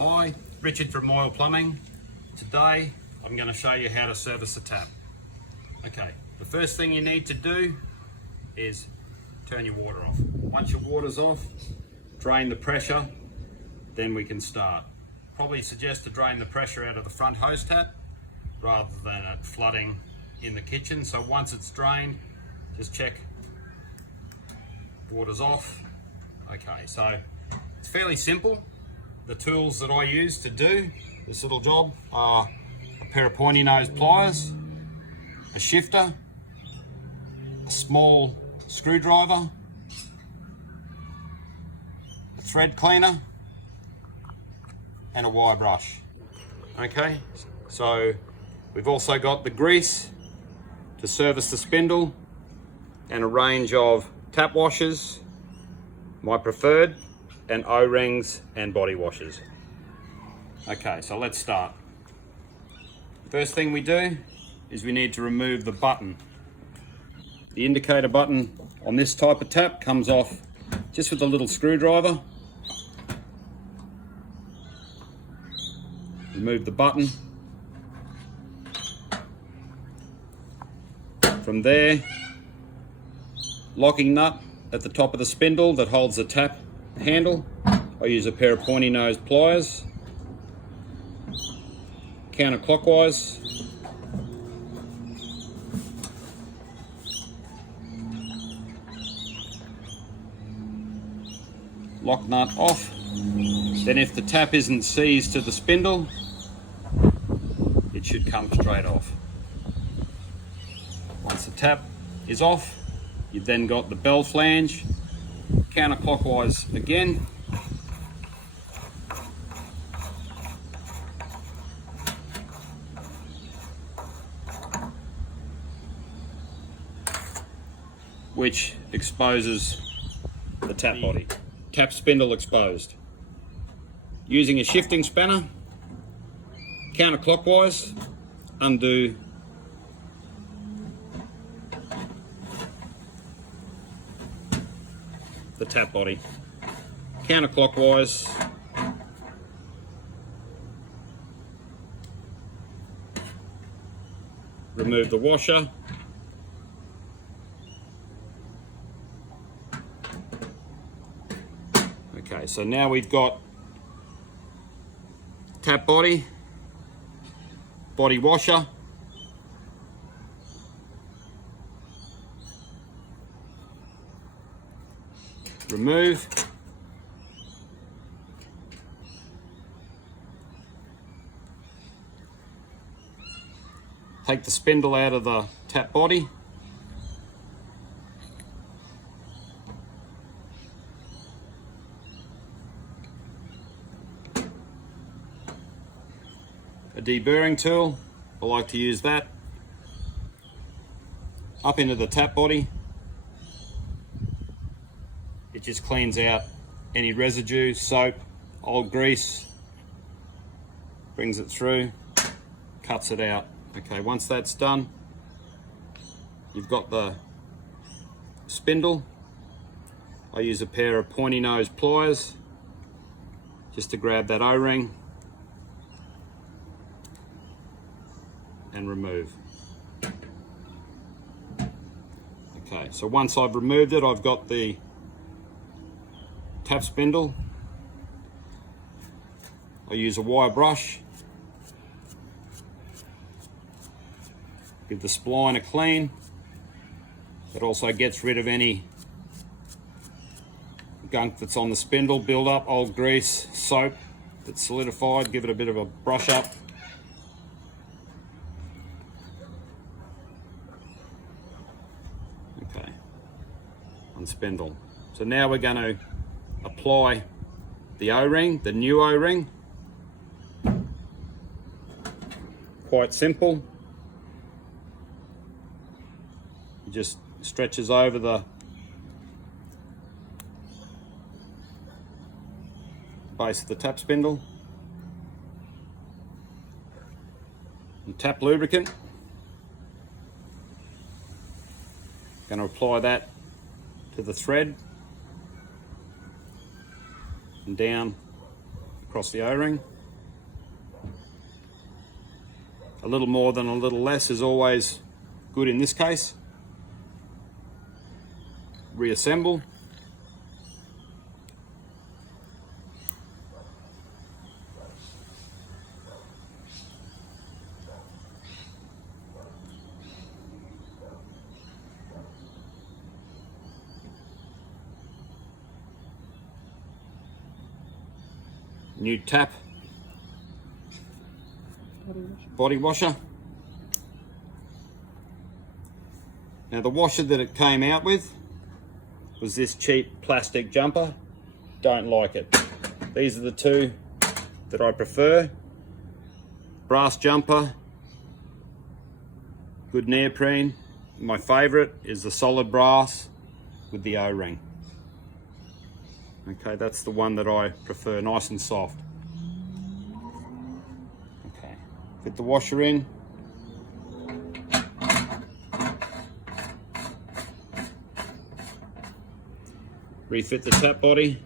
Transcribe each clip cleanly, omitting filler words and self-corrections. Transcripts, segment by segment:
Hi, Richard from Moyle Plumbing. Today I'm going to show you how to service a tap. Okay, the first thing you need to do is turn your water off. Once your water's off, drain the pressure, then we can start. Probably suggest to drain the pressure out of the front hose tap rather than it flooding in the kitchen. So once it's drained, just check water's off. Okay, so it's fairly simple. The tools that I use to do this little job are a pair of pointy nose pliers, a shifter, a small screwdriver, a thread cleaner, and a wire brush. Okay, so we've also got the grease to service the spindle and a range of tap washers, my preferred, and O-rings and body washers. Okay, so let's start. First thing we do is we need to remove the button. The indicator button on this type of tap comes off just with a little screwdriver. Remove the button. From there, locking nut at the top of the spindle that holds the tap handle. I use a pair of pointy nose pliers, counterclockwise. Lock nut off. Then if the tap isn't seized to the spindle, it should come straight off. Once the tap is off, you've then got the bell flange, counterclockwise again. Which exposes the tap body. Tap spindle exposed. Using a shifting spanner, counterclockwise, undo the tap body. Counterclockwise, remove the washer. Okay, so now we've got tap body, body washer, remove, take the spindle out of the tap body, a deburring tool, I like to use that, up into the tap body. It just cleans out any residue, soap, old grease, brings it through, cuts it out. Okay, once that's done, you've got the spindle. I use a pair of pointy nose pliers just to grab that O-ring and remove. Okay, so once I've removed it, I've got the tap spindle. I use a wire brush, give the spline a clean. It also gets rid of any gunk that's on the spindle, build up, old grease, soap that's solidified, give it a bit of a brush up. Okay, on spindle. So now we're going to apply the O-ring, the new O-ring. Quite simple. It just stretches over the base of the tap spindle. And tap lubricant. Going to apply that to the thread and down across the O-ring. A little more than a little less is always good in this case. Reassemble. New tap body washer. Now the washer that it came out with was this cheap plastic jumper. Don't like it. These are the two that I prefer. Brass jumper, good neoprene. My favourite is the solid brass with the O-ring. Okay, that's the one that I prefer, nice and soft. Okay, fit the washer in. Refit the tap body.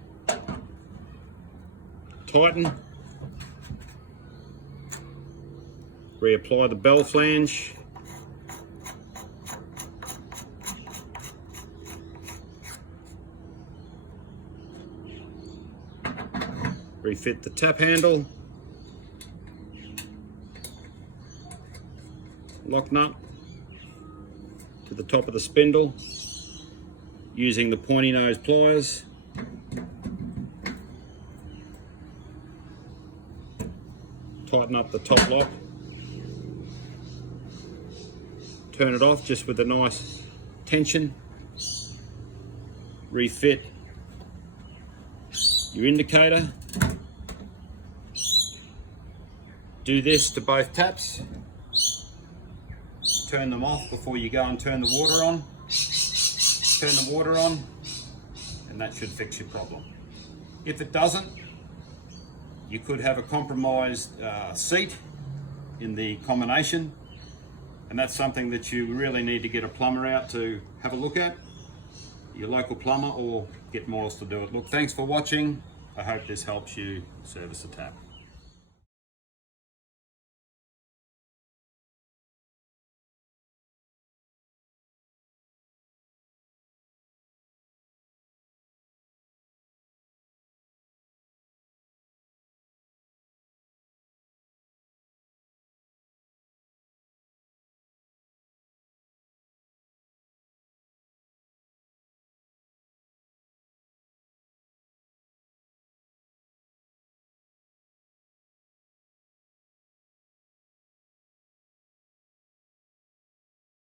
Tighten. Reapply the bell flange. Refit the tap handle. Lock nut to the top of the spindle using the pointy nose pliers. Tighten up the top lock. Turn it off just with a nice tension. Refit your indicator. Do this to both taps. Turn them off before you go and turn the water on. Turn the water on, and that should fix your problem. If it doesn't, you could have a compromised seat in the combination, and that's something that you really need to get a plumber out to have a look at, your local plumber, or get Moyles to do it. Look, thanks for watching. I hope this helps you service the tap.